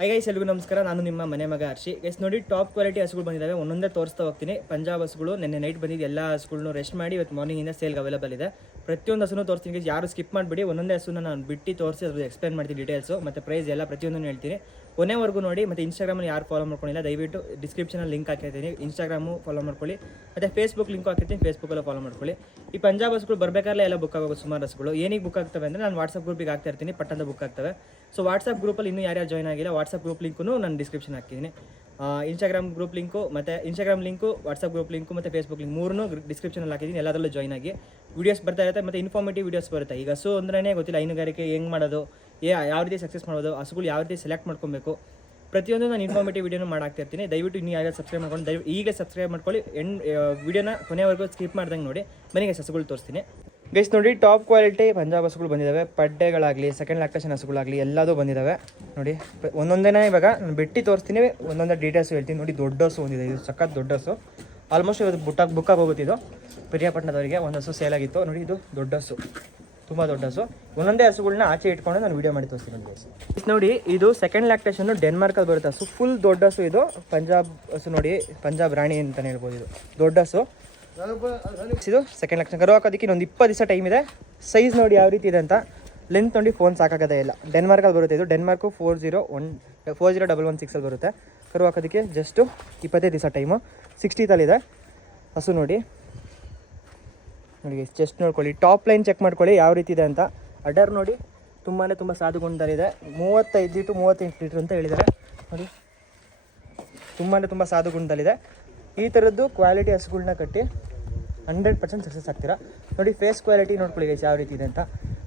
Guys ಎಲ್ರಿಗೂ ನಮಸ್ಕಾರ. ನಾನು ನಿಮ್ಮ ಮನೆ ಮಗ ಹರ್ಷಿ. ಗೈಸ್ ನೋಡಿ, ಟಾಪ್ ಕ್ವಾಲಿಟಿ ಹಸುಗಳು ಬಂದಿದ್ದಾವೆ. ಒಂದೊಂದೇ ತೋರಿಸ್ತಾ ಹೋಗ್ತೀನಿ. ಪಂಜಾಬ್ ಹಸುಗಳು ನಿನ್ನೆ ನೈಟ್ ಬಂದಿದ್ದು ಎಲ್ಲ ಹಸುಗಳನ್ನು ರೆಸ್ಟ್ ಮಾಡಿ ಇವತ್ತು ಮಾರ್ನಿಂಗಿಂದ ಸೇಲ್ಗೆ ಅವೈಲೇಬಲ್ ಇದೆ. ಪ್ರತಿಯೊಂದು ಹಸುನು ತೋರಿಸ್ತೀನಿ ಗೈಸ್, ಯಾರು ಸ್ಕಿಪ್ ಮಾಡಿಬಿಡಿ. ಒಂದೊಂದೇ ಹಸುನ ನಾನು ಬಿಟ್ಟು ತೋರಿಸಿ ಅದ್ರ ಎಕ್ಸ್ಪ್ಲೇನ್ ಮಾಡ್ತೀನಿ ಡೀಟೇಲ್ಸು ಮತ್ತು ಪ್ರೈಸ್ ಎಲ್ಲ ಪ್ರತಿಯೊಂದನ್ನು ಹೇಳ್ತೀನಿ. ಕೊನೆವರೆಗೂ ನೋಡಿ. ಮತ್ತು ಇನ್ಸ್ಟಾಗ್ರಾಮಲ್ಲಿ ಯಾರು ಫಾಲೋ ಮಾಡ್ಕೊಂಡಿಲ್ಲ ದಯವಿಟ್ಟು ಡಿಸ್ಕ್ರಿಪ್ಷನಲ್ಲಿ ಲಿಂಕ್ ಹಾಕಿರ್ತೀನಿ, ಇನ್ಸ್ಟಾಗ್ರಾಮು ಫಾಲೋ ಮಾಡ್ಕೊಳ್ಳಿ. ಮತ್ತು ಫೇಸ್ಬುಕ್ ಲಿಂಕ್ ಹಾಕಿರ್ತೀನಿ, ಫೇಸ್ಬುಕ್ಕಲ್ಲೂ ಫಾಲೋ ಮಾಡ್ಕೊಳ್ಳಿ. ಈ ಪಂಜಾಬ್ ಹಸುಗಳು ಬರಬೇಕಾದ್ರೆ ಎಲ್ಲ ಬುಕ್ ಆಗೋದು ಸುಮಾರು ಹಸುಗಳು. ಏನಕ್ಕೆ ಬುಕ್ ಆಗ್ತವೆ ಅಂದರೆ ನಾನು ವಾಟ್ಸಪ್ ಗ್ರೂಪಿಗೆ ಹಾಕ್ತಾ ಇರ್ತೀನಿ, ಪಟ್ಟಂತ ಬುಕ್ ಆಗ್ತವೆ. ಸೊ ವಾಟ್ಸಪ್ ಗ್ರೂಪಲ್ಲಿ ಇನ್ನೂ ಯಾರ್ಯಾರು ಜಾಯ್ನ್ ಆಗಿಲ್ಲ, ವಾಟ್ಸಪ್ ಗ್ರೂಪ್ ಲಿಂಕು ನಾನು ಡಿಸ್ಕ್ರಿಪ್ಷನ್ ಹಾಕಿದ್ದೀನಿ. ಇನ್ಸ್ಟಾಗ್ರಾಮ್ ಗ್ರೂಪ್ ಲಿಂಕು ಮತ್ತು Instagram link, WhatsApp group link ಮತ್ತು ಫೇಸ್ಬುಕ್ ಲಿಂಕ್ ಮೂರನ್ನೂ ಡಿಸ್ಕ್ರಿಪ್ಷನಲ್ಲಿ ಹಾಕಿದ್ದೀನಿ. ಎಲ್ಲದರಲ್ಲೂ ಜಾಯ್ನ್ ಆಗಿ ವೀಡಿಯೋಸ್ ಬರ್ತಾ ಇರುತ್ತೆ ಮತ್ತು ಇನ್ಫಾರ್ಮೇಟಿವ್ ವೀಡಿಯೋಸ್ ಬರುತ್ತೆ. ಈಗ ಹಸು ಅಂದ್ರೇ ಗೊತ್ತಿಲ್ಲ, ಹೈನುಗಾರಿಕೆ ಹೆಂಗೆ ಮಾಡೋದು, ಯಾವ ರೀತಿ ಸಕ್ಸಸ್ ಮಾಡೋದು, ಹಸುಗಳು ಯಾವ ರೀತಿ ಸೆಲೆಕ್ಟ್ ಮಾಡ್ಕೊಬೇಕು, ಪ್ರತಿಯೊಂದು ನಾನು ಇನ್ಫಾರ್ಮೇಟಿವ್ ವೀಡಿಯೋನ ಮಾಡಾಕ್ತಿರ್ತೀನಿ. ದಯವಿಟ್ಟು ಇನ್ನೂ ಯಾರು ಸಬ್ಸ್ಕ್ರೈಬ್ ಮಾಡ್ಕೊಂಡು ಈಗ ಸಬ್ಸ್ಕ್ರೈಬ್ ಮಾಡ್ಕೊಳ್ಳಿ. ವೀಡಿಯೋನ ಕೊನೆವರೆಗೂ ಸ್ಕಿಪ್ ಮಾಡ್ದಂಗೆ ನೋಡಿ. ಮನೆಗೆ ಹಸುಗಳು ತೋರಿಸ್ತೀನಿ ಗೈಸ್. ನೋಡಿ, ಟಾಪ್ ಕ್ವಾಲಿಟಿ ಪಂಜಾಬ್ ಹಸುಗಳು ಬಂದಿದ್ದಾವೆ. ಪಡ್ಡೆಗಳಾಗಲಿ, ಸೆಕೆಂಡ್ ಲ್ಯಾಕ್ಟೇಷನ್ ಹಸುಗಳಾಗಲಿ ಎಲ್ಲದೂ ಬಂದಿದ್ದಾವೆ. ನೋಡಿ, ಒಂದೊಂದೇ ಇವಾಗ ನಾನು ಬಿಟ್ಟು ತೋರಿಸ್ತೀನಿ, ಒಂದೊಂದೇ ಡೀಟೇಲ್ಸು ಹೇಳ್ತೀನಿ. ನೋಡಿ, ದೊಡ್ಡ ಹಸು ಒಂದಿದೆ, ಇದು ಸಖತ್ ದೊಡ್ಡ ಹಸು. ಆಲ್ಮೋಸ್ಟ್ ಇವತ್ತು ಬುಕ್ಕಾಗಿ ಹೋಗುತ್ತಿದ್ದು ಪಿರಿಯಾಪಟ್ಟಣದವರಿಗೆ ಒಂದು ಹಸು ಸೇಲ್ ಆಗಿತ್ತು. ನೋಡಿ, ಇದು ದೊಡ್ಡ ಹಸು, ತುಂಬ ದೊಡ್ಡ ಹಸು. ಒಂದೊಂದೇ ಹಸುಗಳನ್ನ ಆಚೆ ಇಟ್ಕೊಂಡು ನಾನು ವೀಡಿಯೋ ಮಾಡಿ ತೋರಿಸ್ತೀನಿ ಗೈಸ್. ನೋಡಿ, ಇದು ಸೆಕೆಂಡ್ ಲ್ಯಾಕ್ಟೇಷನ್ನು ಡೆನ್ಮಾರ್ಕಲ್ಲಿ ಬರುತ್ತೆ ಹಸು. ಫುಲ್ ದೊಡ್ಡ ಹಸು ಇದು. ಪಂಜಾಬ್ ಹಸು ನೋಡಿ, ಪಂಜಾಬ್ ರಾಣಿ ಅಂತಲೇ ಹೇಳ್ಬೋದು. ಇದು ದೊಡ್ಡ ಹಸು. ಇದು ಸೆಕೆಂಡ್ ಲ್ಯಾಕ್ಟೇಷನ್. ಕರು ಹಾಕೋದಕ್ಕೆ ಇನ್ನೊಂದು 20 ದಿವಸ ಟೈಮ್ ಇದೆ. ಸೈಜ್ ನೋಡಿ ಯಾವ ರೀತಿ ಇದೆ ಅಂತ. ಲೆಂತ್ ನೋಡಿ ಫೋನ್ ಸಾಕಾಗೋದೇ ಇಲ್ಲ. ಡೆನ್ಮಾರ್ಕಲ್ಲಿ ಬರುತ್ತೆ ಇದು. ಡೆನ್ಮಾರ್ಕು 40116 ಬರುತ್ತೆ. ಕರು ಹಾಕೋದಕ್ಕೆ ಜಸ್ಟು 25 ದಿವಸ ಟೈಮು. 60 ತಲ್ಲಿದೆ ಹಸು. ನೋಡಿ ಚೆಸ್ಟ್ ನೋಡ್ಕೊಳ್ಳಿ, ಟಾಪ್ ಲೈನ್ ಚೆಕ್ ಮಾಡ್ಕೊಳ್ಳಿ ಯಾವ ರೀತಿ ಇದೆ ಅಂತ. ಅಡರ್ ನೋಡಿ ತುಂಬ ಸಾಧುಗುಣದಲ್ಲಿದೆ. 35 ಲೀಟ್ರ್ 38 ಲೀಟ್ರ್ ಅಂತ ಹೇಳಿದ್ದಾರೆ. ನೋಡಿ, ತುಂಬ ಸಾಧುಗುಣದಲ್ಲಿದೆ. ಈ ಥರದ್ದು ಕ್ವಾಲಿಟಿ ಹಸುಗಳನ್ನ ಕಟ್ಟಿ 100% ಸಕ್ಸಸ್ ಆಗ್ತೀರಾ. ನೋಡಿ, ಫೇಸ್ ಕ್ವಾಲಿಟಿ ನೋಡ್ಕೊಳ್ಳಿ ಗೈಸ್ ಯಾವ ರೀತಿ ಇದೆ ಅಂತ.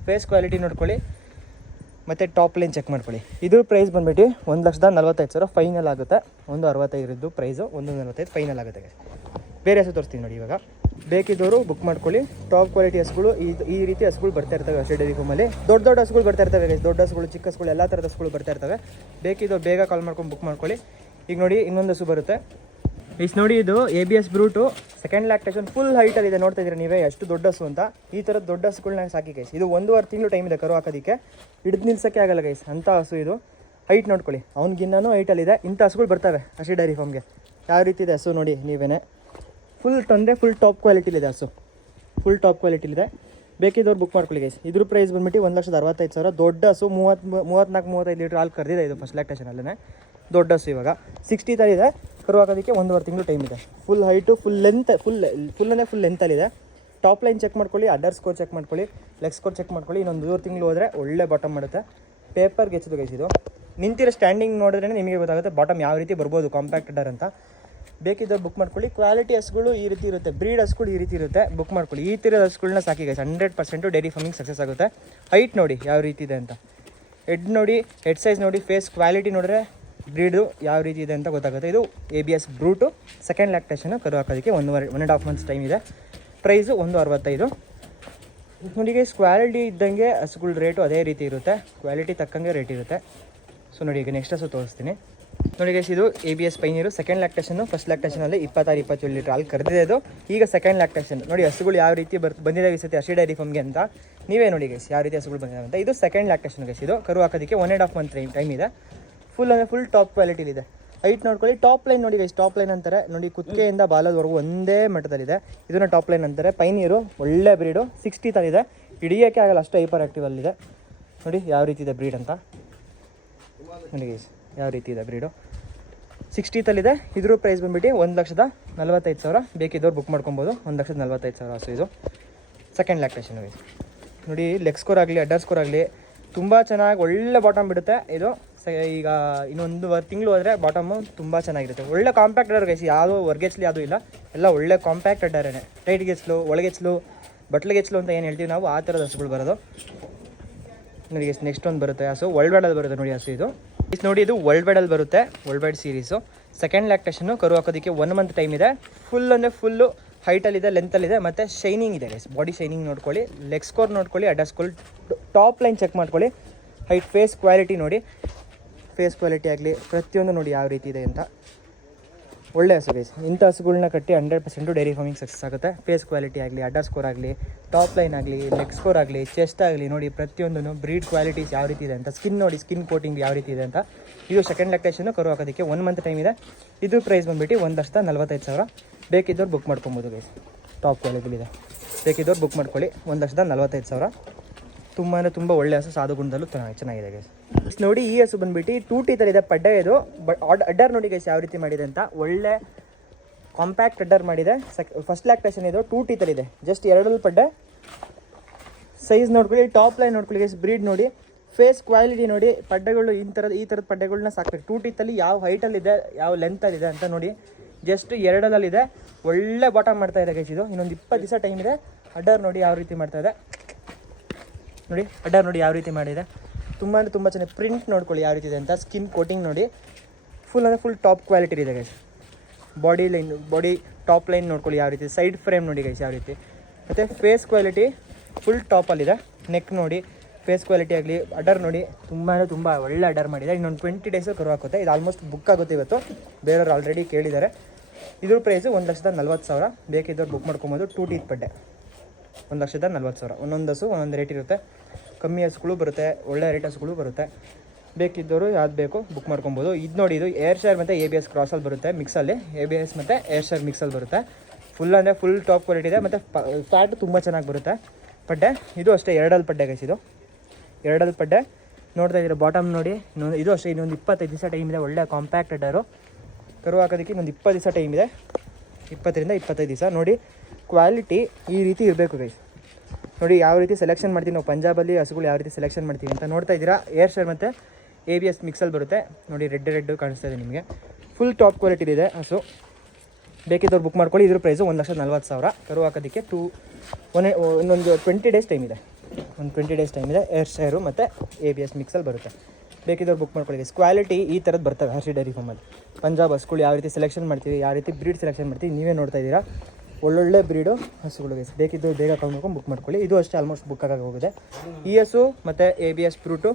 ಫೇಸ್ ಕ್ವಾಲಿಟಿ ನೋಡ್ಕೊಳ್ಳಿ ಮತ್ತು ಟಾಪ್ ಲೈನ್ ಚೆಕ್ ಮಾಡ್ಕೊಳ್ಳಿ. ಇದು ಪ್ರೈಸ್ ಬಂದುಬಿಟ್ಟು 1,45,000 ಫೈನಲ್ ಆಗುತ್ತೆ. 1,65 ಪ್ರೈಸು, 1,45 ಫೈನಲ್ ಆಗುತ್ತೆ ಗೈಸ್. ಬೇರೆ ಹಸು ತೋರಿಸ್ತೀನಿ ನೋಡಿ. ಇವಾಗ ಬೇಕಿದ್ದವರು ಬುಕ್ ಮಾಡ್ಕೊಳ್ಳಿ. ಟಾಪ್ ಕ್ವಾಲಿಟಿ ಹಸುಗಳು ಈ ರೀತಿ ಹಸುಗಳು ಬರ್ತಾ ಇರ್ತವೆ ಅಷ್ಟೇ. ಡೈರಿ ಫಾರ್ಮಲ್ಲಿ ದೊಡ್ಡ ಹಸುಗಳು ಬರ್ತಾ ಇರ್ತವೆ ಗೈಸ್. ದೊಡ್ಡ ಹಸುಗಳು, ಚಿಕ್ಕ ಹಸುಗಳು, ಎಲ್ಲ ಥರದ ಹಸುಗಳು ಬರ್ತಾ ಇರ್ತವೆ. ಬೇಕಿದ್ದವ್ರು ಬೇಗ ಕಾಲ್ ಮಾಡ್ಕೊಂಡು ಬುಕ್ ಮಾಡ್ಕೊಳ್ಳಿ. ಈಗ ನೋಡಿ, ಇನ್ನೊಂದು ಹಸು ಬರುತ್ತೆ ಗೈಸ್. ನೋಡಿ, ಇದು ABS ಬ್ರೂಟು, ಸೆಕೆಂಡ್ ಲ್ಯಾಕ್ಟೇಷನ್, ಫುಲ್ ಹೈಟಲ್ಲಿದೆ. ನೋಡ್ತಾ ಇದ್ದೀರಾ ನೀವೇ ಎಷ್ಟು ದೊಡ್ಡ ಹಸು ಅಂತ. ಈ ಥರದ ದೊಡ್ಡ ಹಸುಗಳನ್ನ ಸಾಕಿ ಗೈಸ್. ಇದು 1.5 ತಿಂಗಳು ಟೈಮ್ ಇದೆ ಕರು ಹಾಕೋದಕ್ಕೆ. ಹಿಡಿದು ನಿಲ್ಸೋಕ್ಕೆ ಆಗಲ್ಲ ಗೈಸ್, ಅಂಥ ಹಸು ಇದು. ಹೈಟ್ ನೋಡ್ಕೊಳ್ಳಿ, ಅವ್ನಿಗಿನ್ನೂ ಹೈಟಲ್ಲಿದೆ. ಇಂಥ ಹಸುಗಳು ಬರ್ತವೆ ಅಷ್ಟೇ ಡೈರಿ ಫಾರ್ಮ್ಗೆ. ಯಾವ ರೀತಿ ಇದೆ ಹಸು ನೋಡಿ ನೀವೇ. ಫುಲ್ ಟಾಪ್ ಕ್ವಾಲಿಟಿಲಿದೆ ಹಸು, ಫುಲ್ ಟಾಪ್ ಕ್ವಾಲಿಟಿಲಿದೆ. ಬೇಕಿದ್ದವ್ರು ಬುಕ್ ಮಾಡ್ಕೊಳ್ಳಿ ಗೈಸ್. ಇದ್ರ ಪ್ರೈಸ್ ಬಂದುಬಿಟ್ಟು 1,65,000. ದೊಡ್ಡ ಹಸು 34-35 ಲೀಟ್ರ್ ಹಾಲು ಕರೆದಿದೆ. ಇದು ಫಸ್ಟ್ ಲ್ಯಾಕ್ಟೇಷನಲ್ಲೇ ದೊಡ್ಡ ಹಸು. ಇವಾಗ 60 ತಲ್ಲಿದೆ. ಕರು ಹಾಕೋದಕ್ಕೆ 1.5 ತಿಂಗಳು ಟೈಮ್ ಇದೆ. ಫುಲ್ ಹೈಟು, ಫುಲ್ ಲೆಂತಲ್ಲಿದೆ. ಟಾಪ್ ಲೈನ್ ಚೆಕ್ ಮಾಡ್ಕೊಳ್ಳಿ, ಅಡ್ಡರ್ ಸ್ಕೋರ್ ಚೆಕ್ ಮಾಡ್ಕೊಳ್ಳಿ, ಲೆಗ್ ಸ್ಕೋರ್ ಚೆಕ್ ಮಾಡ್ಕೊಳ್ಳಿ. ಇನ್ನೊಂದು 3 ತಿಂಗಳು ಹೋದರೆ ಒಳ್ಳೆ ಬಾಟಮ್ ಮಾಡುತ್ತೆ. ಪೇಪರ್ಗೆ ಹೆಚ್ಚಿದು ಗೈಸ್. ಇದು ನಿಂತಿರೋ ಸ್ಟ್ಯಾಂಡಿಂಗ್ ನೋಡಿದ್ರೆ ನಿಮಗೆ ಗೊತ್ತಾಗುತ್ತೆ ಬಾಟಮ್ ಯಾವ ರೀತಿ ಬರ್ಬೋದು, ಕಾಂಪ್ಯಾಕ್ಟ್ ಅಡ್ಡರ್ ಅಂತ. ಬೇಕಿದ್ದವ್ರು ಬುಕ್ ಮಾಡ್ಕೊಳ್ಳಿ. ಕ್ವಾಲಿಟಿ ಹಸುಗಳು ಈ ರೀತಿ ಇರುತ್ತೆ, ಬ್ರೀಡ್ ಹಸುಗಳು ಈ ರೀತಿ ಇರುತ್ತೆ. ಬುಕ್ ಮಾಡ್ಕೊಳ್ಳಿ. ಈ ಥರದ ಹಸುಗಳನ್ನ ಸಾಕಿ ಗೈಸ್. 100% ಡೈರಿ ಫಾರ್ಮಿಂಗ್ ಸಕ್ಸಸ್ ಆಗುತ್ತೆ. ಹೈಟ್ ನೋಡಿ ಯಾವ ರೀತಿ ಇದೆ ಅಂತ. ಹೆಡ್ ನೋಡಿ, ಹೆಡ್ ಸೈಜ್ ನೋಡಿ, ಫೇಸ್ ಕ್ವಾಲಿಟಿ ನೋಡಿದ್ರೆ ಬ್ರೀಡು ಯಾವ ರೀತಿ ಇದೆ ಅಂತ ಗೊತ್ತಾಗುತ್ತೆ. ಇದು ABS ಬ್ರೂಟು, ಸೆಕೆಂಡ್ ಲ್ಯಾಕ್ಟೇಷನ್. ಕರು ಹಾಕೋದಕ್ಕೆ 1.5 ಮಂತ್ಸ್ ಟೈಮ್ ಇದೆ. ಪ್ರೈಸು 165. ನೋಡಿ ಗೈಸ್, ಕ್ವಾಲಿಟಿ ಇದ್ದಂಗೆ ಹಸುಗಳ ರೇಟು ಅದೇ ರೀತಿ ಇರುತ್ತೆ. ಕ್ವಾಲಿಟಿ ತಕ್ಕಂಗೆ ರೇಟ್ ಇರುತ್ತೆ. ಸೊ ನೋಡಿ, ಈಗ ನೆಕ್ಸ್ಟ್ ಹಸು ತೋರಿಸ್ತೀನಿ ನೋಡಿ ಗೈಸ್. ಇದು ABS ಪೈನೀರು, ಸೆಕೆಂಡ್ ಲ್ಯಾಕ್ಟೇಷನ್ನು. ಫಸ್ಟ್ ಲ್ಯಾಕ್ಟೇಷನಲ್ಲಿ 26-27 ಲೀಟ್ರ್ ಹಾಲು ಕರೆದಿದೆ. ಅದು ಈಗ ಸೆಕೆಂಡ್ ಲ್ಯಾಕ್ಟೇಷನ್. ನೋಡಿ ಹಸುಗಳು ಯಾವ ರೀತಿ ಬಂದಿದ್ದಾವೆ ಈ ಸತಿ ಅಷ್ಟೇ ಡೈರಿ ಫಾರ್ಮ್ಗೆ ಅಂತ. ನೀವೇ ನೋಡಿ ಗೈಸ್ ಯಾವ ರೀತಿ ಹಸುಗಳು ಬಂದಿದ್ದಾವೆ ಅಂತ. ಇದು ಸೆಕೆಂಡ್ ಲ್ಯಾಕ್ಟೇಷನ್ ಗೈಸ್. ಇದು ಕರು ಹಾಕೋದಕ್ಕೆ 1.5 ಮಂತ್ ಟೈಮ್ ಇದೆ. ಫುಲ್ ಟಾಪ್ ಕ್ವಾಲಿಟಿಲಿದೆ. ಹೈಟ್ ನೋಡ್ಕೊಳ್ಳಿ. ಟಾಪ್ ಲೈನ್ ನೋಡಿ ಗೈಸ್, ಟಾಪ್ ಲೈನ್ ಅಂತಾರೆ. ನೋಡಿ, ಕುತ್ತಿಗೆಯಿಂದ ಬಾಲದವರೆಗೂ ಒಂದೇ ಮಟ್ಟದಲ್ಲಿದೆ. ಇದನ್ನು ಟಾಪ್ ಲೈನ್ ಅಂತಾರೆ. ಪೈನೀರು ಒಳ್ಳೆ ಬ್ರೀಡು. 60 ತಲ್ಲಿದೆ. ಹಿಡಿಯೋಕ್ಕೆ ಆಗಲ್ಲ, ಅಷ್ಟು ಹೈಪರ್ ಆ್ಯಕ್ಟಿವಲ್ಲಿದೆ. ನೋಡಿ ಯಾವ ರೀತಿ ಇದೆ ಬ್ರೀಡ್ ಅಂತ. ನೋಡಿ ಗೈಸ್ ಯಾವ ರೀತಿ ಇದೆ ಬ್ರೀಡು. 60 ತಲ್ಲಿದೆ. ಇದ್ರ ಪ್ರೈಸ್ ಬಂದುಬಿಟ್ಟು 1,45,000. ಬೇಕಿದ್ದವ್ರು ಬುಕ್ ಮಾಡ್ಕೊಬೋದು. 1,45,000 ಹಸು ಇದು. Second lactation guys. ನೋಡಿ, ಲೆಗ್ ಸ್ಕೋರ್ ಆಗಲಿ, ಅಡ್ಡರ್ ಸ್ಕೋರ್ ಆಗಲಿ ತುಂಬ ಚೆನ್ನಾಗಿ ಒಳ್ಳೆ ಬಾಟಮ್ ಬಿಡುತ್ತೆ ಇದು. ಈಗ ಇನ್ನೊಂದು ತಿಂಗಳು ಹೋದರೆ ಬಾಟಮು ತುಂಬ ಚೆನ್ನಾಗಿರುತ್ತೆ. ಒಳ್ಳೆ ಕಾಂಪ್ಯಾಕ್ಟ್ ಅಡ್ಡರ್ ಗೈಸ್. ಯಾವುದೋ ಹೊರ್ಗೆಚ್ಲಿ ಯಾವುದೂ ಇಲ್ಲ, ಎಲ್ಲ ಒಳ್ಳೆ ಕಾಂಪ್ಯಾಕ್ಟ್ ಅಡ್ಡರೇನೆ. ಟೈಟ್ ಗೆಚ್ಲು, ಒಳಗೆಚ್ಲು, ಬಟ್ಲಿಗೆಚ್ಲು ಅಂತ ಏನು ಹೇಳ್ತೀವಿ ನಾವು, ಆ ಥರದ ಹಸುಗಳು ಬರೋದು. ನೋಡಿ ಗೈಸ್, ನೆಕ್ಸ್ಟ್ ಒಂದು ಬರುತ್ತೆ ಹಸು. ವರ್ಲ್ಡ್ ವೈಡಲ್ಲಿ ಬರುತ್ತೆ ನೋಡಿ ಹಸು ಇದು. ನೋಡಿ, ಇದು ವರ್ಲ್ಡ್ ವೈಡಲ್ಲಿ ಬರುತ್ತೆ, world wide series. Second lactation. ಕರು ಹಾಕೋದಕ್ಕೆ 1 ಮಂತ್ ಟೈಮ್ ಇದೆ. ಫುಲ್ಲು ಹೈಟಲ್ಲಿದೆ, ಲೆಂತಲ್ಲಿದೆ ಮತ್ತು ಶೈನಿಂಗ್ ಇದೆ ಗೈಸ್. ಬಾಡಿ ಶೈನಿಂಗ್ ನೋಡ್ಕೊಳ್ಳಿ, ಲೆಗ್ ಸ್ಕೋರ್ ನೋಡ್ಕೊಳ್ಳಿ, udder score, top line check ಮಾಡ್ಕೊಳ್ಳಿ. ಹೈಟ್, ಫೇಸ್ ಕ್ವಾಲಿಟಿ ನೋಡಿ, ಫೇಸ್ ಕ್ವಾಲಿಟಿ ಆಗಲಿ ಪ್ರತಿಯೊಂದು ನೋಡಿ ಯಾವ ರೀತಿ ಇದೆ ಅಂತ. ಒಳ್ಳೆ ಹಸು ಗೈಸ್. ಇಂಥ ಹಸುಗಳನ್ನ ಕಟ್ಟಿ 100% ಡೈರಿ ಫಾರ್ಮಿಂಗ್ ಸಕ್ಸಸ್ ಆಗುತ್ತೆ. ಫೇಸ್ ಕ್ವಾಲಿಟಿ ಆಗಲಿ, ಅಡ್ಡ ಸ್ಕೋರ್ ಆಗಲಿ, ಟಾಪ್ ಲೈನ್ ಆಗಲಿ, ಲೆಗ್ ಸ್ಕೋರ್ ಆಗಲಿ, ಚೆಸ್ಟ್ ಆಗಲಿ, ನೋಡಿ ಪ್ರತಿಯೊಂದೂ ಬ್ರೀಡ್ ಕ್ವಾಲಿಟೀಸ್ ಯಾವ ರೀತಿ ಇದೆ ಅಂತ, ಸ್ಕಿನ್ ನೋಡಿ, ಸ್ಕಿನ್ ಕೋಟಿಂಗ್ ಯಾವ ರೀತಿ ಇದೆ ಅಂತ. ಇದು ಸೆಕೆಂಡ್ ಲ್ಯಾಕ್ಟೇಷನ್ನು ಕರು ಹಾಕೋದಕ್ಕೆ 1 ಮಂತ್ ಟೈಮ್ ಇದೆ. ಇದು ಪ್ರೈಸ್ ಬಂದುಬಿಟ್ಟು 1,45,000. ಬೇಕಿದ್ದವ್ರು ಬುಕ್ ಮಾಡ್ಕೊಬೋದು ಗೈಸ್. ಟಾಪ್ ಕ್ವಾಲಿಟಿಲಿದೆ, ಬೇಕಿದ್ದವ್ರು ಬುಕ್ ಮಾಡ್ಕೊಳ್ಳಿ. 1,45,000. ತುಂಬ ಅಂದರೆ ತುಂಬ ಒಳ್ಳೆ ಹಸು, ಸಾಧು ಗುಣದಲ್ಲೂ ಚೆನ್ನಾಗಿದೆ ಗೈಸ್. ನೋಡಿ ಈ ಹಸು ಬಂದುಬಿಟ್ಟು 2 ಟೀತ್ ಇದೆ, ಪಡ್ಡೆ ಇದು. ಅಡ್ಡರ್ ನೋಡಿ ಗೈಸ್ ಯಾವ ರೀತಿ ಮಾಡಿದೆ ಅಂತ, ಒಳ್ಳೆ ಕಾಂಪ್ಯಾಕ್ಟ್ ಅಡ್ಡರ್ ಮಾಡಿದೆ. ಫಸ್ಟ್ ಲ್ಯಾಕ್ಟೇಷನ್ ಇದು, 2 ಟೀತಲ್ಲಿದೆ, ಜಸ್ಟ್ 2 ಪಡ್ಡೆ. ಸೈಜ್ ನೋಡ್ಕೊಳ್ಳಿ, ಟಾಪ್ ಲೈನ್ ನೋಡ್ಕೊಳ್ಳಿ ಗೈಸ್, ಬ್ರೀಡ್ ನೋಡಿ, ಫೇಸ್ ಕ್ವಾಲಿಟಿ ನೋಡಿ. ಪಡ್ಡೆಗಳು ಈ ಥರದ ಪಡ್ಡೆಗಳನ್ನ ಸಾಕ್ಬೇಕು. 2 ಟೀತಲ್ಲಿ ಯಾವ ಹೈಟಲ್ಲಿದೆ, ಯಾವ ಲೆಂತಲ್ಲಿದೆ ಅಂತ ನೋಡಿ. ಜಸ್ಟ್ 2 ಒಳ್ಳೆ ಬಾಟಮ್ ಮಾಡ್ತಾ ಇದೆ ಗೈಸ್ ಇದು. ಇನ್ನೊಂದು 20 ದಿವಸ ಟೈಮ್ ಇದೆ. ಅಡ್ಡರ್ ನೋಡಿ ಯಾವ ರೀತಿ ಮಾಡ್ತಾ ಇದೆ ನೋಡಿ, ಅಡ್ಡರ್ ನೋಡಿ ಯಾವ ರೀತಿ ಮಾಡಿದೆ. ತುಂಬ ಅಂದರೆ ತುಂಬ ಚೆನ್ನಾಗಿ ಪ್ರಿಂಟ್ ನೋಡ್ಕೊಳ್ಳಿ ಯಾವ ರೀತಿ ಇದೆ ಅಂತ. ಸ್ಕಿನ್ ಕೋಟಿಂಗ್ ನೋಡಿ, ಫುಲ್ ಟಾಪ್ ಕ್ವಾಲಿಟಿ ಇದೆ ಗೈಸ್. ಬಾಡಿ ಟಾಪ್ ಲೈನ್ ನೋಡ್ಕೊಳ್ಳಿ ಯಾವ ರೀತಿ. ಸೈಡ್ ಫ್ರೇಮ್ ನೋಡಿ ಗೈಸ್ ಯಾವ ರೀತಿ. ಮತ್ತು ಫೇಸ್ ಕ್ವಾಲಿಟಿ ಫುಲ್ ಟಾಪಲ್ಲಿದೆ. ನೆಕ್ ನೋಡಿ, ಫೇಸ್ ಕ್ವಾಲಿಟಿ ಆಗಲಿ, ಅಡ್ಡರ್ ನೋಡಿ, ತುಂಬ ಒಳ್ಳೆ ಅಡ್ಡರ್ ಮಾಡಿದೆ. ಇನ್ನೊಂದು 20 ಡೇಸು ಕರು ಹಾಕುತ್ತೆ. ಇದು ಆಲ್ಮೋಸ್ಟ್ ಬುಕ್ ಆಗುತ್ತೆ ಇವತ್ತು, ಬೇರೆಯವ್ರು ಆಲ್ರೆಡಿ ಕೇಳಿದ್ದಾರೆ. ಇದ್ರ ಪ್ರೈಸು 1,40,000. ಬೇಕಿದ್ದವ್ರು ಬುಕ್ ಮಾಡ್ಕೊಬೋದು. 2 ಟೀತ್ ಪಡ್ಡೆ 1,40,000. ಒಂದೊಂದು ಹಸು ಒಂದೊಂದು ರೇಟ್ ಇರುತ್ತೆ. ಕಮ್ಮಿ ಹಸುಗಳು ಬರುತ್ತೆ, ಒಳ್ಳೆ ರೇಟ್ ಹಸುಗಳು ಬರುತ್ತೆ. ಬೇಕಿದ್ದವರು ಯಾವ್ದು ಬೇಕು ಬುಕ್ ಮಾಡ್ಕೊಬೋದು. ಇದು ನೋಡಿ, ಇದು ಏರ್ ಶೇರ್ ಮತ್ತು ABS ಕ್ರಾಸಲ್ಲಿ ಬರುತ್ತೆ, ಮಿಕ್ಸಲ್ಲಿ. ABS ಮತ್ತು ಏರ್ ಶೇರ್ ಮಿಕ್ಸಲ್ಲಿ ಬರುತ್ತೆ. ಫುಲ್ ಟಾಪ್ ಕ್ವಾಲಿಟಿ ಇದೆ. ಮತ್ತು ಫ್ಯಾಟ್ ತುಂಬ ಚೆನ್ನಾಗಿ ಬರುತ್ತೆ ಪಡ್ಡೆ. ಇದು ಅಷ್ಟೇ 2 ಪಡ್ಡೆ ಗೈಸ್. ಇದು 2 ಪಡ್ಡೆ ನೋಡ್ತಾ ಇದ್ದೀರಾ, ಬಾಟಮ್ ನೋಡಿ. ಇದು ಅಷ್ಟೇ, ಇನ್ನೊಂದು 25 ದಿವಸ ಟೈಮ್ ಇದೆ. ಒಳ್ಳೆ ಕಾಂಪ್ಯಾಕ್ಟ್ ಅಡ್ಡರು. ಕರು ಹಾಕೋದಕ್ಕೆ ಇನ್ನೊಂದು 20 ದಿವಸ ಟೈಮ್ ಇದೆ. 20ರಿಂದ 25 ದಿವಸ. ನೋಡಿ ಕ್ವಾಲಿಟಿ ಈ ರೀತಿ ಇರಬೇಕು ಗೈಸ್. ನೋಡಿ ಯಾವ ರೀತಿ ಸೆಲೆಕ್ಷನ್ ಮಾಡ್ತೀವಿ ನಾವು ಪಂಜಾಬಲ್ಲಿ ಹಸುಗಳು ಯಾವ ರೀತಿ ಸೆಲೆಕ್ಷನ್ ಮಾಡ್ತೀವಿ ಅಂತ ನೋಡ್ತಾ ಇದ್ದೀರಾ. ಏರ್ ಶೇರ್ ಮತ್ತು ABS ಮಿಕ್ಸಲ್ಲಿ ಬರುತ್ತೆ ನೋಡಿ. ರೆಡ್ ಕಾಣಿಸ್ತಾ ಇದೆ ನಿಮಗೆ. ಫುಲ್ ಟಾಪ್ ಕ್ವಾಲಿಟಿ ಇದೆ ಹಸು. ಬೇಕಿದ್ದವ್ರು ಬುಕ್ ಮಾಡ್ಕೊಳ್ಳಿ. ಇದ್ರ ಪ್ರೈಸು 1,40,000. ಕರು ಹಾಕೋದಕ್ಕೆ ಇನ್ನೊಂದು 20 ಡೇಸ್ ಟೈಮ್ ಇದೆ. ಒಂದು 20 ಡೇಸ್ ಟೈಮ್ ಇದೆ. ಏರ್ ಶೇರು ಮತ್ತು ABS ಮಿಕ್ಸಲ್ಲಿ ಬರುತ್ತೆ. ಬೇಕಿದ್ದವ್ರು ಬುಕ್ ಮಾಡ್ಕೊಳ್ಳಿ. ಕ್ವಾಲಿಟಿ ಈ ಥರದ್ದು ಬರ್ತವೆ ಹರ್ಷಿ ಡೈರಿ ಫಾರ್ಮಲ್ಲಿ. ಪಂಜಾಬ್ ಹಸುಗಳು ಯಾವ ರೀತಿ ಸೆಲೆಕ್ಷನ್ ಮಾಡ್ತೀವಿ, ಯಾವ ರೀತಿ ಬ್ರೀಡ್ ಸೆಲೆಕ್ಷನ್ ಮಾಡ್ತೀವಿ ನೀವೇ ನೋಡ್ತಾ ಇದ್ದೀರಾ. ಒಳ್ಳೊಳ್ಳೆ ಬ್ರೀಡು ಹಸುಗಳು ಗೈಸ್. ಬೇಕಿದ್ದು ಬೇಗ ಕಾಲ್ ಮಾಡ್ಕೊಂಡು ಬುಕ್ ಮಾಡ್ಕೊಳ್ಳಿ. ಇದು ಅಷ್ಟೇ ಆಲ್ಮೋಸ್ಟ್ ಬುಕ್ ಆಗಿ ಹೋಗಿದೆ. ಈ ಹಸು ಮತ್ತು ABS ಫ್ರೂಟು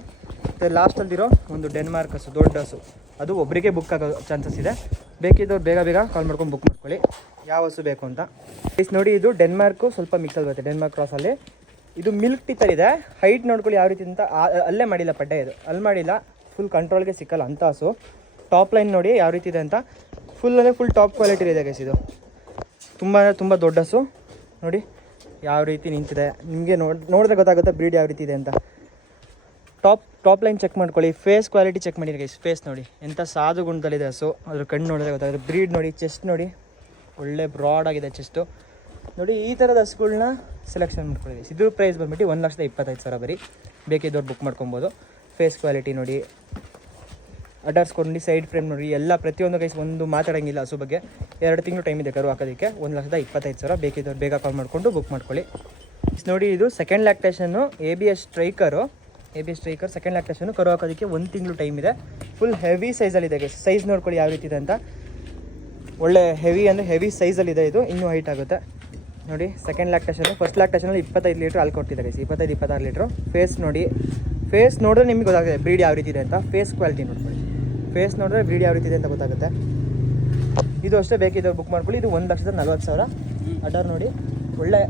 ಮತ್ತು ಲಾಸ್ಟಲ್ಲಿರೋ ಒಂದು ಡೆನ್ಮಾರ್ಕ್ ಹಸು, ದೊಡ್ಡ ಹಸು, ಅದು ಒಬ್ಬರಿಗೆ ಬುಕ್ ಆಗೋ ಚಾನ್ಸಸ್ ಇದೆ. ಬೇಕಿದ್ದವ್ರು ಬೇಗ ಕಾಲ್ ಮಾಡ್ಕೊಂಡು ಬುಕ್ ಮಾಡ್ಕೊಳ್ಳಿ ಯಾವ ಹಸು ಬೇಕು ಅಂತ. ಗೈಸ್ ನೋಡಿ, ಇದು ಡೆನ್ಮಾರ್ಕು ಸ್ವಲ್ಪ ಮಿಕ್ಸಲ್ಲಿ ಬರುತ್ತೆ, ಡೆನ್ಮಾರ್ಕ್ ಕ್ರಾಸಲ್ಲಿ. ಇದು ಮಿಲ್ಕ್ ಟೀತಲ್ಲಿದೆ. ಹೈಟ್ ನೋಡ್ಕೊಳ್ಳಿ ಯಾವ ರೀತಿ ಅಂತ. ಅಲ್ಲೇ ಮಾಡಿಲ್ಲ ಪಡ್ಡೆ, ಇದು ಅಲ್ಲಿ ಮಾಡಿಲ್ಲ. ಫುಲ್ ಕಂಟ್ರೋಲ್ಗೆ ಸಿಕ್ಕಲ್ಲ ಅಂಥ ಹಸು. ಟಾಪ್ ಲೈನ್ ನೋಡಿ ಯಾವ ರೀತಿ ಇದೆ ಅಂತ. ಫುಲ್ ಟಾಪ್ ಕ್ವಾಲಿಟಿ ಇದೆ ಗೈಸ್. ಇದು ತುಂಬ ದೊಡ್ಡ ಹಸು ನೋಡಿ ಯಾವ ರೀತಿ ನಿಂತಿದೆ. ನಿಮಗೆ ನೋಡಿದ್ರೆ ಗೊತ್ತಾಗುತ್ತೆ ಬ್ರೀಡ್ ಯಾವ ರೀತಿ ಇದೆ ಅಂತ. ಟಾಪ್ ಲೈನ್ ಚೆಕ್ ಮಾಡ್ಕೊಳ್ಳಿ. ಫೇಸ್ ಕ್ವಾಲಿಟಿ ಚೆಕ್ ಮಾಡಿ ಗೈಸ್. ಫೇಸ್ ನೋಡಿ ಎಂಥ ಸಾಧು ಗುಣದಲ್ಲಿದೆ ಹಸು. ಅದ್ರ ಕಣ್ಣು ನೋಡಿದ್ರೆ ಗೊತ್ತಾಗುತ್ತೆ. ಬ್ರೀಡ್ ನೋಡಿ, ಚೆಸ್ಟ್ ನೋಡಿ, ಒಳ್ಳೆ ಬ್ರಾಡ್ ಆಗಿದೆ ಚೆಸ್ಟು ನೋಡಿ. ಈ ಥರದ ಹಸುಗಳನ್ನ ಸೆಲೆಕ್ಷನ್ ಮಾಡ್ಕೊಳ್ಳಿ ಗೈಸ್. ಇದ್ರ ಪ್ರೈಸ್ ಬಂದ್ಬಿಟ್ಟು 1,25,000 ಬರೀ. ಬೇಕಿದ್ದವ್ರು ಬುಕ್ ಮಾಡ್ಕೊಬೋದು. ಫೇಸ್ ಕ್ವಾಲಿಟಿ ನೋಡಿ, ಅಡ್ಡರ್ಸ್ಕೊಂಡು ನೋಡಿ, ಸೈಡ್ ಫ್ರೇಮ್ ನೋಡಿ, ಎಲ್ಲ ಪ್ರತಿಯೊಂದು ಗೈಸ್. ಒಂದು ಮಾತಾಡೋಂಗಿಲ್ಲ ಹಸು ಬಗ್ಗೆ. 2 ತಿಂಗಳು ಟೈಮ್ ಇದೆ ಕರು ಹಾಕೋದಕ್ಕೆ. 1,25,000. ಬೇಕಿದ್ದವ್ರು ಬೇಗ ಕಾಲ್ ಮಾಡಿಕೊಂಡು ಬುಕ್ ಮಾಡ್ಕೊಳ್ಳಿ. ನೋಡಿ, ಇದು second lactation ABS striker second lactation. ಕರು ಹಾಕೋದಕ್ಕೆ 1 ತಿಂಗಳು ಟೈಮ್ ಇದೆ. ಫುಲ್ ಹೆವಿ ಸೈಜಲ್ಲಿದೆ ಗೈಸ್. ಸೈಜ್ ನೋಡ್ಕೊಳ್ಳಿ ಯಾವ ರೀತಿ ಇದೆ ಅಂತ. ಒಳ್ಳೆ ಹೆವಿ ಅಂದರೆ ಹೆವಿ ಸೈಜಲ್ಲಿದೆ. ಇದು ಇನ್ನೂ ಹೈಟ್ ಆಗುತ್ತೆ ನೋಡಿ. ಸೆಕೆಂಡ್ ಲ್ಯಾಕ್ಟೇಷನ್ನು. ಫಸ್ಟ್ ಲ್ಯಾಕ್ಟೇಷನಲ್ಲಿ 25 ಲೀಟ್ರ್ ಹಾಲು ಕೊಡ್ತಿದೆ ಗೈಸ್. 25-26 ಲೀಟ್ರು. ಫೇಸ್ ನೋಡಿ, ಫೇಸ್ ನೋಡಿದ್ರೆ ನಿಮಗೆ ಗೊತ್ತಾಗುತ್ತೆ ಬ್ರೀಡ್ ಯಾವ ರೀತಿ ಇದೆ ಅಂತ. ಫೇಸ್ ಕ್ವಾಲಿಟಿ ನೋಡ್ಕೊಳ್ಳಿ. ಫೇಸ್ ನೋಡಿದ್ರೆ ಬ್ರೀಡ್ ಯಾವ ರೀತಿ ಇದೆ ಅಂತ ಗೊತ್ತಾಗುತ್ತೆ. ಇದು ಅಷ್ಟೇ, ಬೇಕಿದ್ದವ್ರು ಬುಕ್ ಮಾಡ್ಕೊಳ್ಳಿ. ಇದು 1,40,000. ಅಡರ್ ನೋಡಿ, ಒಳ್ಳೆ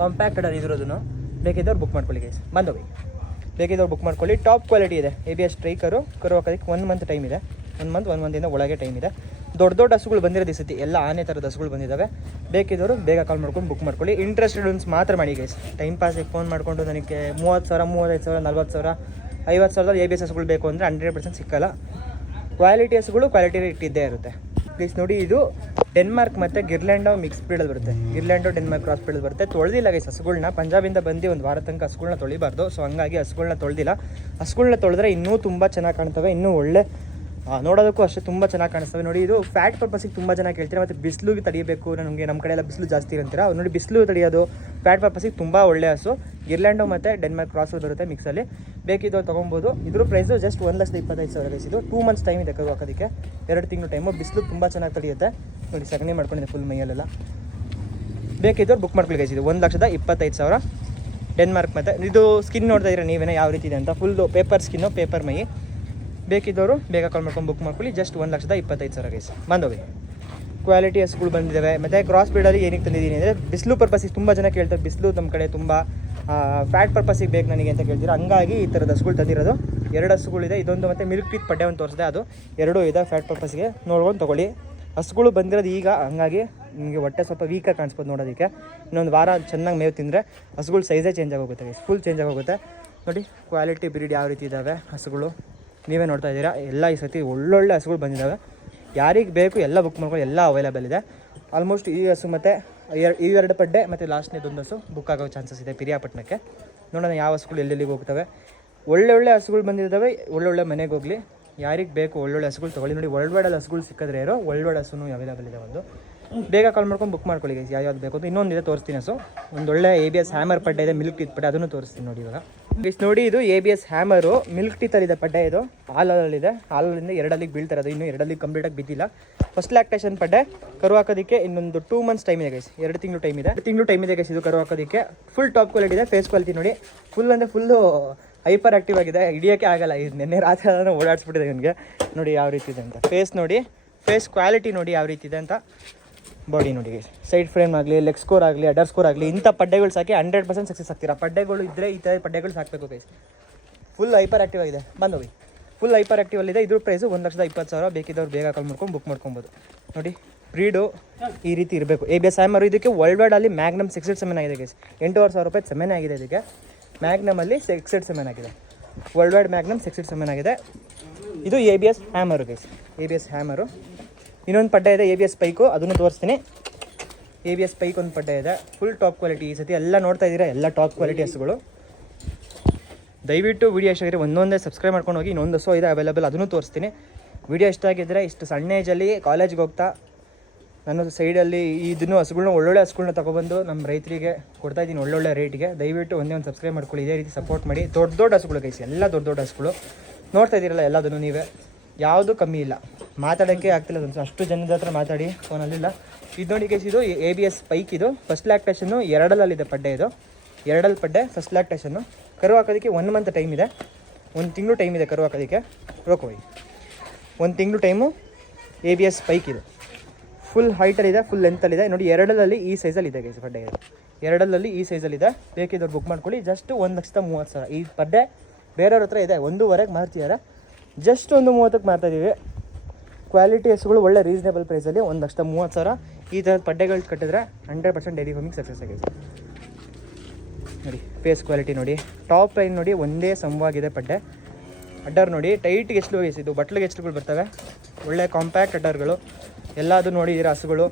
ಕಾಂಪ್ಯಾಕ್ಟ್ ಅಡರ್ ಇದ್ರೋದನ್ನು. ಬೇಕಿದ್ದವ್ರು ಬುಕ್ ಮಾಡ್ಕೊಳ್ಳಿ ಗೈಸ್. ಬಂದೋಗಿ ಬೇಕಿದ್ದವ್ರು ಬುಕ್ ಮಾಡ್ಕೊಳ್ಳಿ. ಟಾಪ್ ಕ್ವಾಲಿಟಿ ಇದೆ. ABS ಸ್ಟ್ರೈಕರು. ಕರು ಹಾಕೋದಕ್ಕೆ 1 ಮಂತ್ ಟೈಮ್ ಇದೆ. 1 ಮಂತಿಂದ ಒಳಗೆ ಟೈಮ್ ಇದೆ. ದೊಡ್ಡ ಹಸುಗಳು ಬಂದಿರೋದು ಈ ಸತಿ. ಎಲ್ಲ ಆನೆ ಥರದ ಹಸುಗಳು ಬಂದಿದ್ದಾವೆ. ಬೇಕಿದ್ದವರು ಬೇಗ ಕಾಲ್ ಮಾಡ್ಕೊಂಡು ಬುಕ್ ಮಾಡ್ಕೊಳ್ಳಿ. ಇಂಟ್ರೆಸ್ಟೆಡ್ ಒನ್ಸ್ ಮಾತ್ರ ಮಾಡಿ ಗೈಸ್. ಟೈಮ್ ಪಾಸಿಗೆ ಫೋನ್ ಮಾಡಿಕೊಂಡು ನನಗೆ 30,000, 35,000, 40,000, 50,000 ABS ಹಸುಗಳು ಬೇಕು ಅಂದರೆ 100% ಸಿಕ್ಕಲ್ಲ. ಕ್ವಾಲಿಟಿ ಹಸುಗಳು ಕ್ವಾಲಿಟಿ ಇಟ್ಟಿದ್ದೇ ಇರುತ್ತೆ. ಪ್ಲೀಸ್ ನೋಡಿ, ಇದು ಡೆನ್ಮಾರ್ಕ್ ಮತ್ತು ಗಿರ್ಲ್ಯಾಂಡೋ ಮಿಕ್ಸ್ ಬ್ರೀಡಲ್ಲಿ ಬರುತ್ತೆ. ಗಿರ್ಲ್ಯಾಂಡೋ ಡೆನ್ಮಾರ್ಕ್ ಕ್ರಾಸ್ ಬ್ರೀಡಲ್ಲಿ ಬರುತ್ತೆ. ತೊಳೆದಿಲ್ಲ ಗೈಸ್ ಹಸುಗಳನ್ನ. ಪಂಜಾಬಿಂದ ಬಂದು ಒಂದು ವಾರ ತನಕ ಹಸುಗಳನ್ನ ತೊಳಿಬಾರ್ದು. ಸೊ ಹಂಗಾಗಿ ಹಸುಗಳನ್ನ ತೊಳೆದಿಲ್ಲ. ಹಸುಗಳನ್ನ ತೊಳೆದ್ರೆ ಇನ್ನೂ ತುಂಬ ಚೆನ್ನಾಗಿ ಕಾಣ್ತವೆ. ಇನ್ನೂ ಒಳ್ಳೆ ನೋಡೋದಕ್ಕೂ ಅಷ್ಟೇ ತುಂಬ ಚೆನ್ನಾಗಿ ಕಾಣಿಸ್ತವೆ. ನೋಡಿ, ಇದು ಫ್ಯಾಟ್ ಪರ್ಪಸಿಗೆ ತುಂಬ ಜನ ಕೇಳ್ತೀರಾ. ಮತ್ತು ಬಿಸಿಲಿಗೆ ತಡಿಬೇಕು, ನನಗೆ ನಮ್ಮ ಕಡೆ ಎಲ್ಲ ಬಿಸಿಲು ಜಾಸ್ತಿ ಇರಂತೀರ. ನೋಡಿ, ಬಿಸಿಲು ತಡೆಯೋದು ಫ್ಯಾಟ್ ಪರ್ಪಸಿಗೆ ತುಂಬ ಒಳ್ಳೆ ಹಸು. ಗಿರ್ಲ್ಯಾಂಡೋ ಮತ್ತು ಡೆನ್ಮಾರ್ಕ್ ಕ್ರಾಸಲ್ಲಿ ಬರುತ್ತೆ ಮಿಕ್ಸಲ್ಲಿ. ಬೇಕಿದ್ದು ತೊಗೊಬೋದು. ಇದ್ರ ಪ್ರೈಸು ಜಸ್ಟ್ 1,25,000 ಗೈಸ್. ಇದು 2 ಮಂತ್ಸ್ ಟೈಮ್ ಇದೆ ಕರು ಹಾಕೋದಕ್ಕೆ. 2 ತಿಂಗಳು ಟೈಮು. ಬಿಸಿಲು ತುಂಬ ಚೆನ್ನಾಗಿ ತಡೆಯುತ್ತೆ ನೋಡಿ. ಸಗಣಿ ಮಾಡ್ಕೊಂಡಿದೆ ಫುಲ್ ಮೈಯಲ್ಲೆಲ್ಲ. ಬೇಕಿದ್ದವ್ರು ಬುಕ್ ಮಾಡ್ಕೊಳ್ಳಿ ಗೈಸ್. ಇದು 1,25,000. ಡೆನ್ಮಾರ್ಕ್ ಮತ್ತು ಇದು ಸ್ಕಿನ್ ನೋಡ್ತಾ ಇದ್ದೀರಾ ನೀವೇನೇ ಯಾವ ರೀತಿ ಇದೆ ಅಂತ. ಫುಲ್ಲು ಪೇಪರ್ ಸ್ಕಿನ್ನು, ಪೇಪರ್ ಮೈ. ಬೇಕಿದ್ದವರು ಬೇಗ ಕಾಲ್ ಮಾಡ್ಕೊಂಡು ಬುಕ್ ಮಾಡ್ಕೊಳ್ಳಿ. Just 1,25,000 guys. ಬಂದೋಗಿ ಕ್ವಾಲಿಟಿ ಹಸುಗಳು ಬಂದಿದ್ದಾವೆ. ಮತ್ತು ಕ್ರಾಸ್ ಬ್ರೀಡಲ್ಲಿ ಏನಕ್ಕೆ ತಂದಿದ್ದೀನಿ ಅಂದರೆ ಬಿಸಿಲು ಪರ್ಪಸಿಗೆ ತುಂಬ ಜನ ಕೇಳ್ತಾರೆ, ಬಿಸಿಲು ನಮ್ಮ ಕಡೆ ತುಂಬ ಫ್ಯಾಟ್ ಪರ್ಪಸಿಗೆ ಬೇಕು ನನಗೆ ಅಂತ ಕೇಳ್ತೀರಾ, ಹಂಗಾಗಿ ಈ ಥರದ ಹಸುಗಳು ತಂದಿರೋದು. 2 ಹಸುಗಳಿದೆ, ಇದೊಂದು ಮತ್ತು ಮಿಲ್ಕ್ ಟೀತ್ ಪಡ್ಡೆ ಒಂದು ತೋರಿಸಿದೆ, ಅದು 2 ಇದೆ ಫ್ಯಾಟ್ ಪರ್ಪಸ್ಗೆ. ನೋಡ್ಕೊಂಡು ತೊಗೊಳ್ಳಿ. ಹಸುಗಳು ಬಂದಿರೋದು ಈಗ, ಹಂಗಾಗಿ ನಿಮಗೆ ಹೊಟ್ಟೆ ಸ್ವಲ್ಪ ವೀಕಾಗಿ ಕಾಣಿಸ್ಬೋದು ನೋಡೋದಕ್ಕೆ. ಇನ್ನೊಂದು ವಾರ ಚೆನ್ನಾಗಿ ಮೇವು ತಿಂದರೆ ಹಸುಗಳು ಸೈಜೇ ಚೇಂಜ್ ಆಗೋಗುತ್ತೆ, ಫುಲ್ ಚೇಂಜ್ ಆಗೋಗುತ್ತೆ. ನೋಡಿ ಕ್ವಾಲಿಟಿ ಬ್ರೀಡ್ ಯಾವ ರೀತಿ ಇದ್ದಾವೆ ಹಸುಗಳು, ನೀವೇ ನೋಡ್ತಾ ಇದ್ದೀರಾ. ಎಲ್ಲ ಈ ಸತಿ ಒಳ್ಳೊಳ್ಳೆ ಹಸುಗಳು ಬಂದಿದ್ದಾವೆ. ಯಾರಿಗೆ ಬೇಕು ಎಲ್ಲ ಬುಕ್ ಮಾಡ್ಕೊಂಡು, ಎಲ್ಲ ಅವೈಲೇಬಲ್ ಇದೆ. ಆಲ್ಮೋಸ್ಟ್ ಈ ಹಸು ಮತ್ತು ಈ 2 ಪಡ್ಡೆ ಮತ್ತು ಲಾಸ್ಟ್ನೇದೊಂದು ಹಸು ಬುಕ್ ಆಗೋ ಚಾನ್ಸಸ್ ಇದೆ ಪಿರಿಯಾಪಟ್ಟಣಕ್ಕೆ. ನೋಡೋಣ ಯಾವ ಹಸುಗಳು ಎಲ್ಲೆಲ್ಲಿಗೆ ಹೋಗ್ತವೆ. ಒಳ್ಳೊಳ್ಳೆ ಹಸುಗಳು ಬಂದಿದ್ದಾವೆ, ಒಳ್ಳೊಳ್ಳೆ ಮನೆಗೆ ಹೋಗಲಿ. ಯಾರಿಗೆ ಬೇಕು ಒಳ್ಳೊಳ್ಳೆ ಹಸುಗಳು ತೊಗೊಳ್ಳಿ. ನೋಡಿ ವರ್ಲ್ಡ್ ಹಸುಗಳು ಸಿಕ್ಕಿದ್ರೆ ಇರೋ ವರ್ಲ್ಡ್ ಹಸುನು ಅವೈಲೇಬಲ್ ಇದೆ. ಒಂದು ಬೇಗ ಕಾಲ್ ಮಾಡ್ಕೊಂಡು ಬುಕ್ ಮಾಡ್ಕೊಳ್ಳಿ ಯಾವ್ದು ಬೇಕು ಅಂತ. ಇನ್ನೊಂದಿದೆ ತೋರಿಸ್ತೀನಿ ಹಸು, ಒಂದೊಳ್ಳೆ ABS ಹ್ಯಾಮರ್ ಪಡ್ಡೆ ಇದೆ, ಮಿಲ್ಕ್ ಟೀತ್ ಪಡ್ಡೆ, ಅದನ್ನು ತೋರಿಸ್ತೀನಿ ನೋಡಿ ಇವಾಗ. ನೋಡಿ ಇದು ABS ಹ್ಯಾಮರು ಮಿಲ್ಕ್ ಟೀತಲ್ಲಿದೆ ಪಡ್ಡೆ. ಇದು ಹಾಲಲ್ಲಿದೆ, ಹಾಲಿಂದ 2 ಅಲ್ಲಿಗೆ ಬೀಳ್ತಾರೆ, ಅದು ಇನ್ನೂ 2 ಅಲ್ಲಿಗೆ ಕಂಪ್ಲೀಟಾಗಿ ಬಿದ್ದಿಲ್ಲ. ಫಸ್ಟ್ ಲ್ಯಾಕ್ಟೇಷನ್ ಪಡ್ಡೆ. ಕರು ಹಾಕೋದಕ್ಕೆ ಇನ್ನೊಂದು 2 ಮಂತ್ಸ್ ಟೈಮ್ ಇದೆ ಗೈಸ್, 2 ತಿಂಗಳು ಟೈಮ್ ಇದೆ. 2 ತಿಂಗಳು ಟೈಮ್ ಇದೆ ಗೈಸ್ ಇದು ಕರು ಹಾಕೋದಕ್ಕೆ. ಫುಲ್ ಟಾಪ್ ಕ್ವಾಲಿಟಿ ಇದೆ. ಫೇಸ್ ಕ್ವಾಲಿಟಿ ನೋಡಿ, ಫುಲ್ ಅಂದರೆ ಫುಲ್ಲು ಹೈಪರ್ ಆ್ಯಕ್ಟಿವ್ ಆಗಿದೆ, ಹಿಡಿಯೋಕ್ಕೆ ಆಗಲ್ಲ. ಇದು ನಿನ್ನೆ ರಾತ್ರಿ ಅದನ್ನು ಓಡಾಡಿಸ್ಬಿಟ್ಟಿದೆ ನನಗೆ. ನೋಡಿ ಯಾವ ರೀತಿ ಇದೆ ಅಂತ. ಫೇಸ್ ನೋಡಿ, ಫೇಸ್ ಕ್ವಾಲಿಟಿ ನೋಡಿ ಯಾವ ರೀತಿ ಇದೆ ಅಂತ. ಬಾಡಿ ನೋಡಿ ಗೈಸ್, ಸೈಡ್ ಫ್ರೇಮ್ ಆಗಲಿ, ಲೆಗ್ ಸ್ಕೋರ್ ಆಗಲಿ, ಅಡರ್ ಸ್ಕೋರ್ ಆಗಲಿ, ಇಂಥ ಪಡ್ಡೆಗಳು ಸಾಕಿ 100% ಸಕ್ಸಸ್ ಆಗ್ತೀರಾ. ಪಡ್ಡೆಗಳು ಇದ್ದರೆ ಈ ಥರ ಪಡ್ಡೆಗಳು ಸಾಕಬೇಕು ಗೈಸ್. ಫುಲ್ ಹೈಪರ್ ಆ್ಯಕ್ಟಿವ್ ಆಗಿದೆ, ಬಂದೋಗಿ ಫುಲ್ ಹೈಪರ್ ಆ್ಯಕ್ಟಿವಲ್ಲಿದೆ. ಇದ್ರ ಪ್ರೈಸು 1,20,000. ಬೇಕಿದ್ದವ್ರು ಬೇಗ ಕಾಲ್ ಮಾಡ್ಕೊಂಡು ಬುಕ್ ಮಾಡ್ಕೊಬೋದು. ನೋಡಿ ಬ್ರೀಡು ಈ ರೀತಿ ಇರಬೇಕು. ABS hammer. ಇದಕ್ಕೆ ವರ್ಲ್ಡ್ ಮ್ಯಾಗ್ನಮ್ 6 ಸೆಮೆನ್ ಆಗಿದೆ ಗೈಸ್. 8,500 ರೂಪಾಯಿ ಸೆಮೆನ್ ಆಗಿದೆ ಇದಕ್ಕೆ. ಮ್ಯಾಗ್ನಮಲ್ಲಿ 6 ಸೆಮೆನ್ ಆಗಿದೆ. ವರ್ಲ್ಡ್ ಮ್ಯಾಗ್ನಮ್ 6 ಸೆಮೆನ್ ಆಗಿದೆ. ಇದು ABS hammer guys, ABS hammer. ಇನ್ನೊಂದು ಪಡ್ಡೆ ಇದೆ ABS ಸ್ಪೈಕು, ಅದನ್ನು ತೋರಿಸ್ತೀನಿ. ABS ಸ್ಪೈಕ್ ಒಂದು ಪಡ್ಡೆ ಇದೆ, ಫುಲ್ ಟಾಪ್ ಕ್ವಾಲಿಟಿ. ಈ ಸತಿ ಎಲ್ಲ ನೋಡ್ತಾ ಇದ್ದೀರಾ, ಎಲ್ಲ ಟಾಪ್ ಕ್ವಾಲಿಟಿ ಹಸುಗಳು. ದಯವಿಟ್ಟು ವೀಡಿಯೋ ಇಷ್ಟ ಆಗಿದ್ರೆ ಒಂದೊಂದೇ ಸಬ್ಸ್ಕ್ರೈಬ್ ಮಾಡ್ಕೊಂಡು ಹೋಗಿ. ಇನ್ನೊಂದು ಹಸು ಇದೆ ಅವೈಲೇಬಲ್, ಅದನ್ನು ತೋರಿಸ್ತೀನಿ. ವೀಡಿಯೋ ಇಷ್ಟ ಆಗಿದ್ದರೆ, ಇಷ್ಟು ಸಣ್ಣ ಏಜಲ್ಲಿ ಕಾಲೇಜ್ಗೆ ಹೋಗ್ತಾ ನಾನು ಸೈಡಲ್ಲಿ ಇದನ್ನು ಹಸುಗಳನ್ನ ಒಳ್ಳೊಳ್ಳೆ ಹಸುಗಳನ್ನ ತೊಗೊಬಂದು ನಮ್ಮ ರೈತರಿಗೆ ಕೊಡ್ತಾಯಿದ್ದೀನಿ ಒಳ್ಳೊಳ್ಳೆ ರೇಟಿಗೆ. ದಯವಿಟ್ಟು ಒಂದು ಸಬ್ಸ್ಕ್ರೈಬ್ ಮಾಡ್ಕೊಳ್ಳಿ, ಇದೇ ರೀತಿ ಸಪೋರ್ಟ್ ಮಾಡಿ. ದೊಡ್ಡ ಹಸುಗಳು ಗೈಸ್, ಎಲ್ಲ ದೊಡ್ಡ ಹಸುಗಳು ನೋಡ್ತಾ ಇದ್ದೀರಲ್ಲ, ಎಲ್ಲದನ್ನು ನೀವೇ, ಯಾವುದೂ ಕಮ್ಮಿ ಇಲ್ಲ. ಮಾತಾಡೋಕ್ಕೆ ಆಗ್ತಿಲ್ಲ ಅದನ್ನು, ಅಷ್ಟು ಜನದ ಹತ್ರ ಮಾತಾಡಿ ಫೋನಲ್ಲಿಲ್ಲ. ಇದು ನೋಡಿ ಗೈಸ್, ಇದು ABS ಸ್ಪೈಕ್. ಇದು ಫಸ್ಟ್ ಲ್ಯಾಕ್ಟೇಷನ್ನು 2 ಪಡ್ಡೆ. ಇದು 2 ಪಡ್ಡೆ ಫಸ್ಟ್ ಲ್ಯಾಕ್ಟೇಷನ್ನು. ಕರು ಹಾಕೋದಕ್ಕೆ 1 ಮಂತ್ ಟೈಮ್ ಇದೆ, 1 ತಿಂಗಳು ಟೈಮ್ ಇದೆ ಕರು ಹಾಕೋದಕ್ಕೆ. ರೋಕೋಯ್ 1 ತಿಂಗಳು ಟೈಮು. ABS ಸ್ಪೈಕ್ ಇದು ಫುಲ್ ಹೈಟಲ್ಲಿದೆ, ಫುಲ್ ಲೆಂತಲ್ಲಿದೆ. ನೋಡಿ 2 ಈ ಸೈಜಲ್ಲಿದೆ ಗೈಸ್ ಪಡ್ಡೆ. 2 ಈ ಸೈಜಲ್ಲಿದೆ. ಬೇಕಿದ್ದವ್ರು ಬುಕ್ ಮಾಡ್ಕೊಳ್ಳಿ. ಜಸ್ಟ್ 1,30,000. ಈ ಪಡ್ಡೆ ಬೇರೆಯವ್ರ ಹತ್ರ ಇದೆ 1.5ಗೆ ಮಾರ್ತಿದ್ದಾರೆ, ಜಸ್ಟ್ 1.30ಕ್ಕೆ ಮಾರ್ತಾಯಿದ್ದೀವಿ. ಕ್ವಾಲಿಟಿ ಹಸುಗಳು ಒಳ್ಳೆ ರೀಸನೇಬಲ್ ಪ್ರೈಸಲ್ಲಿ 1,30,000. ಈ ಥರದ ಪಡ್ಡೆಗಳು ಕಟ್ಟಿದ್ರೆ 100% ಡೈರಿ ಫಾರ್ಮಿಂಗ್ ಸಕ್ಸಸ್ ಆಗಿದೆ. ನೋಡಿ ಫೇಸ್ ಕ್ವಾಲಿಟಿ ನೋಡಿ, ಟಾಪ್ ಲೈನ್ ನೋಡಿ, ಒಂದೇ ಸಮವಾಗಿದೆ ಪಡ್ಡೆ. ಅಡ್ಡರ್ ನೋಡಿ, ಟೈಟ್ಗೆ ಎಷ್ಟು ಇದು ಬಟ್ಲಿಗೆ ಎಷ್ಟುಗಳು ಬರ್ತವೆ, ಒಳ್ಳೆ ಕಾಂಪ್ಯಾಕ್ಟ್ ಅಡ್ಡರ್ಗಳು. ಎಲ್ಲದು ನೋಡಿದ್ದೀರಾ ಹಸುಗಳು.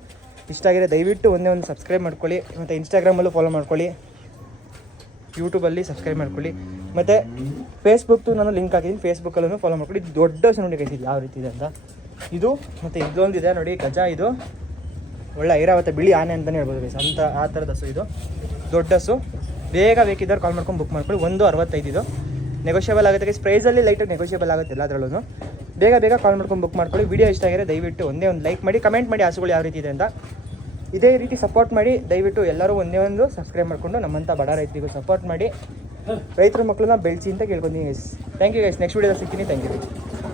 ಇಷ್ಟ ಆಗಿದೆ ದಯವಿಟ್ಟು ಒಂದು ಸಬ್ಸ್ಕ್ರೈಬ್ ಮಾಡ್ಕೊಳ್ಳಿ. ಮತ್ತು ಇನ್ಸ್ಟಾಗ್ರಾಮಲ್ಲೂ ಫಾಲೋ ಮಾಡ್ಕೊಳ್ಳಿ, ಯೂಟ್ಯೂಬಲ್ಲಿ ಸಬ್ಸ್ಕ್ರೈಬ್ ಮಾಡ್ಕೊಳ್ಳಿ. ಮತ್ತು ಫೇಸ್ಬುಕ್ದು ನಾನು ಲಿಂಕ್ ಹಾಕಿದ್ದೀನಿ, ಫೇಸ್ಬುಕ್ಕಲ್ಲೂ ಫಾಲೋ ಮಾಡ್ಕೊಳ್ಳಿ. ದೊಡ್ಡ ಹಸು ನೋಡಿ ಕೈಸಿದ್ದು ಯಾವ ರೀತಿ ಇದೆ ಅಂತ. ಇದು ಮತ್ತು ಇದೊಂದಿದೆ ನೋಡಿ ಗಜ. ಇದು ಒಳ್ಳೆ ಐರಾವತ ಬಿಳಿ ಆನೆ ಅಂತಲೇ ಹೇಳ್ಬೋದು ಗೈಸ್, ಅಂತ ಆ ಥರದ ಹಸು. ಇದು ದೊಡ್ಡ ಹಸು. ಬೇಗ ಬೇಕಿದ್ದವ್ರು ಕಾಲ್ ಮಾಡ್ಕೊಂಡು ಬುಕ್ ಮಾಡ್ಕೊಳ್ಳಿ. 1.65 ಇದು ನೆಗೋಷಿಯಬಲ್ ಆಗುತ್ತೆ ಗೈಸ್. ಪ್ರೈಸಲ್ಲಿ ಲೈಟಾಗಿ ನೆಗೋಷಿಯಬಲ್ ಆಗುತ್ತೆ ಎಲ್ಲದರಲ್ಲೂ. ಬೇಗ ಕಾಲ್ ಮಾಡ್ಕೊಂಡು ಬುಕ್ ಮಾಡ್ಕೊಳ್ಳಿ. ವಿಡಿಯೋ ಇಷ್ಟ ಆಗಿದ್ರೆ ದಯವಿಟ್ಟು ಒಂದು ಲೈಕ್ ಮಾಡಿ, ಕಮೆಂಟ್ ಮಾಡಿ ಹಸುಗಳು ಯಾವ ರೀತಿ ಇದೆ ಅಂತ. ಇದೇ ರೀತಿ ಸಪೋರ್ಟ್ ಮಾಡಿ. ದಯವಿಟ್ಟು ಎಲ್ಲರೂ ಒಂದು ಸಬ್ಸ್ಕ್ರೈಬ್ ಮಾಡಿಕೊಂಡು ನಮ್ಮಂಥ ಬಡ ರೈತರಿಗೂ ಸಪೋರ್ಟ್ ಮಾಡಿ, ರೈತರ ಮಕ್ಕಳನ್ನ ಬೆಳೆಸಿ ಅಂತ ಕೇಳ್ಕೊತೀನಿ guys. Thank you guys. Next ವೀಡಿಯೋದಲ್ಲಿ ಸಿಗ್ತೀನಿ. Thank you.